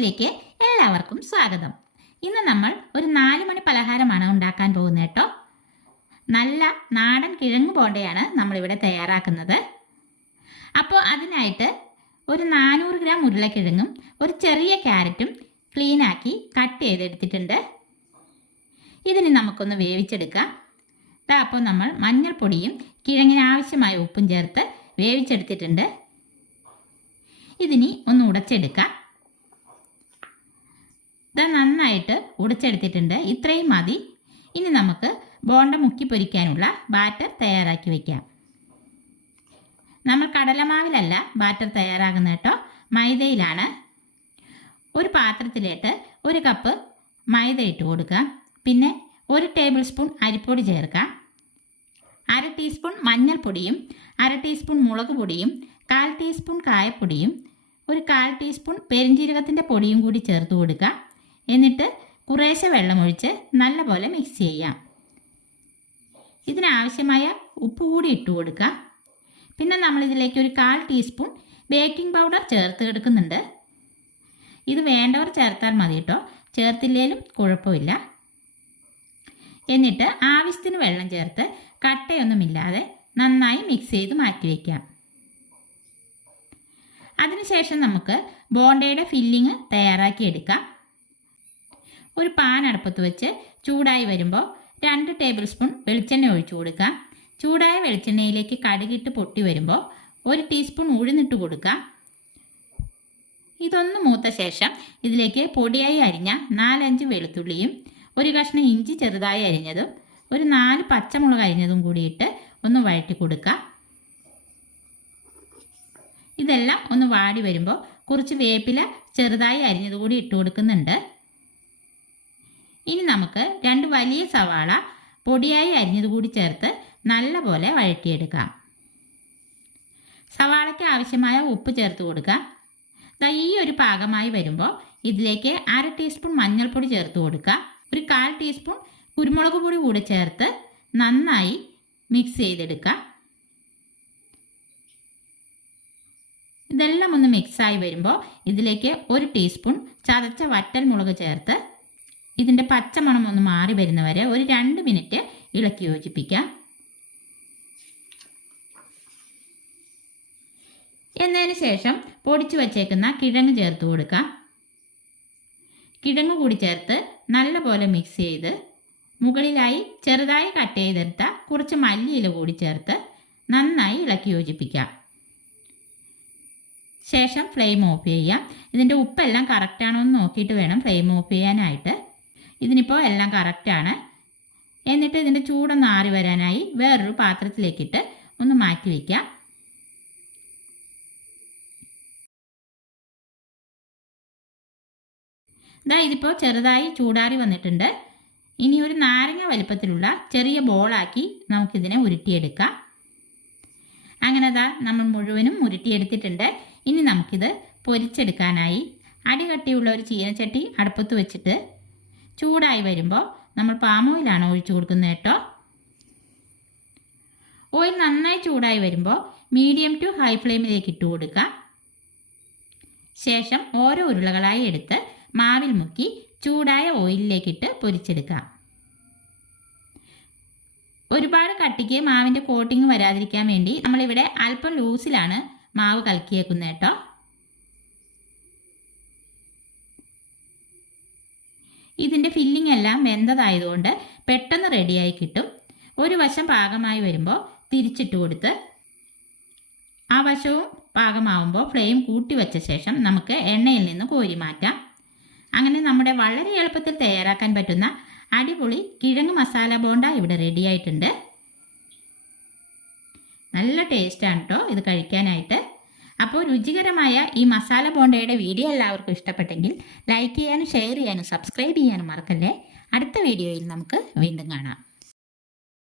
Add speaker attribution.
Speaker 1: ടിപ്സിലേക്ക് എല്ലാവർക്കും സ്വാഗതം. ഇന്ന് നമ്മൾ ഒരു നാല് മണി പലഹാരമാണ് ഉണ്ടാക്കാൻ പോകുന്നത് കേട്ടോ. നല്ല നാടൻ കിഴങ്ങ് പോണ്ടയാണ് നമ്മളിവിടെ തയ്യാറാക്കുന്നത്. അപ്പോൾ അതിനായിട്ട് ഒരു നാനൂറ് ഗ്രാം ഉരുളക്കിഴങ്ങും ഒരു ചെറിയ ക്യാരറ്റും ക്ലീനാക്കി കട്ട് ചെയ്തെടുത്തിട്ടുണ്ട്. ഇതിന് നമുക്കൊന്ന് വേവിച്ചെടുക്കാം. അപ്പോൾ നമ്മൾ മഞ്ഞൾപ്പൊടിയും കിഴങ്ങിന് ആവശ്യമായ ഉപ്പും ചേർത്ത് വേവിച്ചെടുത്തിട്ടുണ്ട്. ഇതിനി ഒന്ന് ഉടച്ചെടുക്കാം. ഇത് നന്നായിട്ട് ഉടച്ചെടുത്തിട്ടുണ്ട്. ഇത്രയും മതി. ഇനി നമുക്ക് ബോണ്ട മുക്കി പൊരിക്കാനുള്ള ബാറ്റർ തയ്യാറാക്കി വയ്ക്കാം നമ്മൾ കടലമാവിലല്ല ബാറ്റർ തയ്യാറാകുന്നത് കേട്ടോ. മൈദയിലാണ്. ഒരു പാത്രത്തിലേക്ക് ഒരു കപ്പ് മൈദ ഇട്ട് കൊടുക്കുക പിന്നെ ഒരു ടേബിൾ സ്പൂൺ അരിപ്പൊടി ചേർക്കുക അര ടീസ്പൂൺ മഞ്ഞൾപ്പൊടിയും അര ടീസ്പൂൺ മുളക് പൊടിയും കാൽ ടീസ്പൂൺ കായപ്പൊടിയും ഒരു കാൽ ടീസ്പൂൺ പെരിഞ്ജീരകത്തിന്റെ പൊടിയും കൂടി ചേർത്ത് കൊടുക്കുക എന്നിട്ട് കുറേശ്ശെ വെള്ളമൊഴിച്ച് നല്ലപോലെ മിക്സ് ചെയ്യാം. ഇതിനാവശ്യമായ ഉപ്പ് കൂടി ഇട്ട് കൊടുക്കുക പിന്നെ നമ്മളിതിലേക്ക് ഒരു കാൽ ടീസ്പൂൺ ബേക്കിംഗ് പൗഡർ ചേർത്ത് എടുക്കുന്നുണ്ട്. ഇത് വേണ്ടവർ ചേർത്താൽ മതി കേട്ടോ ചേർത്തില്ലേലും കുഴപ്പമില്ല. എന്നിട്ട് ആവശ്യത്തിന് വെള്ളം ചേർത്ത് കട്ടയൊന്നുമില്ലാതെ നന്നായി മിക്സ് ചെയ്ത് മാറ്റി വയ്ക്കാം അതിനുശേഷം നമുക്ക് ബോണ്ടയുടെ ഫില്ലിങ് തയ്യാറാക്കി എടുക്കാം. ഒരു പാൻ അടുപ്പത്ത് വെച്ച് ചൂടായി വരുമ്പോൾ രണ്ട് ടേബിൾ സ്പൂൺ വെളിച്ചെണ്ണ ഒഴിച്ചു കൊടുക്കാം ചൂടായ വെളിച്ചെണ്ണയിലേക്ക് കടുകിട്ട് പൊട്ടി വരുമ്പോൾ ഒരു ടീസ്പൂൺ ഉഴുന്നിട്ട് കൊടുക്കാം ഇതൊന്ന് മൂത്ത ശേഷം ഇതിലേക്ക് പൊടിയായി അരിഞ്ഞ നാലഞ്ച് വെളുത്തുള്ളിയും ഒരു കഷ്ണം ഇഞ്ചി ചെറുതായി അരിഞ്ഞതും ഒരു നാല് പച്ചമുളക് അരിഞ്ഞതും കൂടിയിട്ട് ഒന്ന് വഴറ്റി കൊടുക്കുക. ഇതെല്ലാം ഒന്ന് വാടി വരുമ്പോൾ കുറച്ച് വേപ്പില ചെറുതായി അരിഞ്ഞത് കൂടി ഇട്ട് കൊടുക്കുന്നുണ്ട്. ഇനി നമുക്ക് രണ്ട് വലിയ സവാള പൊടിയായി അരിഞ്ഞത് കൂടി ചേർത്ത് നല്ലപോലെ വഴറ്റിയെടുക്കാം. സവാളയ്ക്ക് ആവശ്യമായ ഉപ്പ് ചേർത്ത് കൊടുക്കാം. ഈ ഒരു പാകമായി വരുമ്പോൾ ഇതിലേക്ക് അര ടീസ്പൂൺ മഞ്ഞൾപ്പൊടി ചേർത്ത് കൊടുക്കുക ഒരു കാൽ ടീസ്പൂൺ കുരുമുളക് പൊടി കൂടി ചേർത്ത് നന്നായി മിക്സ് ചെയ്തെടുക്കുക ഇതെല്ലാം ഒന്ന് മിക്സായി വരുമ്പോൾ ഇതിലേക്ക് ഒരു ടീസ്പൂൺ ചതച്ച വറ്റൽ മുളക് ചേർത്ത് ഇതിന്റെ പച്ചമണം ഒന്ന് മാറി വരുന്നവരെ ഒരു രണ്ട് മിനിറ്റ് ഇളക്കി യോജിപ്പിക്കാം. എന്നതിന് ശേഷം പൊടിച്ചു വച്ചേക്കുന്ന കിഴങ്ങ് ചേർത്ത് കൊടുക്കാം. കിഴങ്ങ് കൂടി ചേർത്ത് നല്ലപോലെ മിക്സ് ചെയ്ത് മുകളിലായി ചെറുതായി കട്ട് ചെയ്തെടുത്ത കുറച്ച് മല്ലിയില കൂടി ചേർത്ത് നന്നായി ഇളക്കി യോജിപ്പിക്കാം. ശേഷം ഫ്ലെയിം ഓഫ് ചെയ്യാം. ഇതിന്റെ ഉപ്പെല്ലാം കറക്റ്റാണോ എന്ന് നോക്കിയിട്ട് വേണം ഫ്ലെയിം ഓഫ് ചെയ്യാനായിട്ട്. ഇതിനിപ്പോൾ എല്ലാം കറക്റ്റാണ് എന്നിട്ട് ഇതിന്റെ ചൂടൊന്ന് ആറി വരാനായി വേറൊരു പാത്രത്തിലേക്കിട്ട് ഒന്ന് മാറ്റി വയ്ക്കാം ഇതാ ഇതിപ്പോൾ ചെറുതായി ചൂടാറി വന്നിട്ടുണ്ട്. ഇനി ഒരു നാരങ്ങ വലിപ്പത്തിലുള്ള ചെറിയ ബോളാക്കി നമുക്കിതിനെ ഉരുട്ടിയെടുക്കാം. അങ്ങനെ ദാ നമ്മൾ മുഴുവനും ഉരുട്ടിയെടുത്തിട്ടുണ്ട്. ഇനി നമുക്കിത് പൊരിച്ചെടുക്കാനായി. അടികട്ടിയുള്ള ഒരു ചീനച്ചട്ടി അടുപ്പത്ത് വെച്ചിട്ട് ചൂടായി വരുമ്പോൾ നമ്മൾ പാം ഓയിലാണ് ഒഴിച്ചു കൊടുക്കുന്നത് കേട്ടോ. ഓയിൽ നന്നായി ചൂടായി വരുമ്പോൾ മീഡിയം ടു ഹൈ ഫ്ലെയിമിലേക്ക് ഇട്ട് കൊടുക്കുക ശേഷം ഓരോ ഉരുളകളായി എടുത്ത് മാവിൽ മുക്കി ചൂടായ ഓയിലിലേക്കിട്ട് പൊരിച്ചെടുക്കാം. ഒരുപാട് കട്ടിക്ക് മാവിന്റെ കോട്ടിങ് വരാതിരിക്കാൻ വേണ്ടി നമ്മളിവിടെ അല്പം ലൂസിലാണ് മാവ് കലക്കിയേക്കുന്നത് കേട്ടോ. ഇതിന്റെ ഫില്ലിംഗ് എല്ലാം വെന്തതായതുകൊണ്ട് പെട്ടെന്ന് റെഡിയായി കിട്ടും. ഒരു വശം പാകമായി വരുമ്പോൾ തിരിച്ചിട്ട് കൊടുത്ത് ആ വശവും പാകമാവുമ്പോൾ ഫ്ലെയിം കൂട്ടി വെച്ച ശേഷം നമുക്ക് എണ്ണയിൽ നിന്ന് കോരി മാറ്റാം. അങ്ങനെ നമ്മുടെ വളരെ എളുപ്പത്തിൽ തയ്യാറാക്കാൻ പറ്റുന്ന അടിപൊളി കിഴങ്ങ് മസാല ബോണ്ട ഇവിടെ റെഡിയായിട്ടുണ്ട് നല്ല ടേസ്റ്റാണ് കേട്ടോ ഇത് കഴിക്കാനായിട്ട്. അപ്പോൾ രുചികരമായ ഈ മസാല ബോണ്ടയുടെ വീഡിയോ എല്ലാവർക്കും ഇഷ്ടപ്പെട്ടെങ്കിൽ ലൈക്ക് ചെയ്യാനും ഷെയർ ചെയ്യാനും സബ്സ്ക്രൈബ് ചെയ്യാനും മറക്കല്ലേ? അടുത്ത വീഡിയോയിൽ നമുക്ക് വീണ്ടും കാണാം.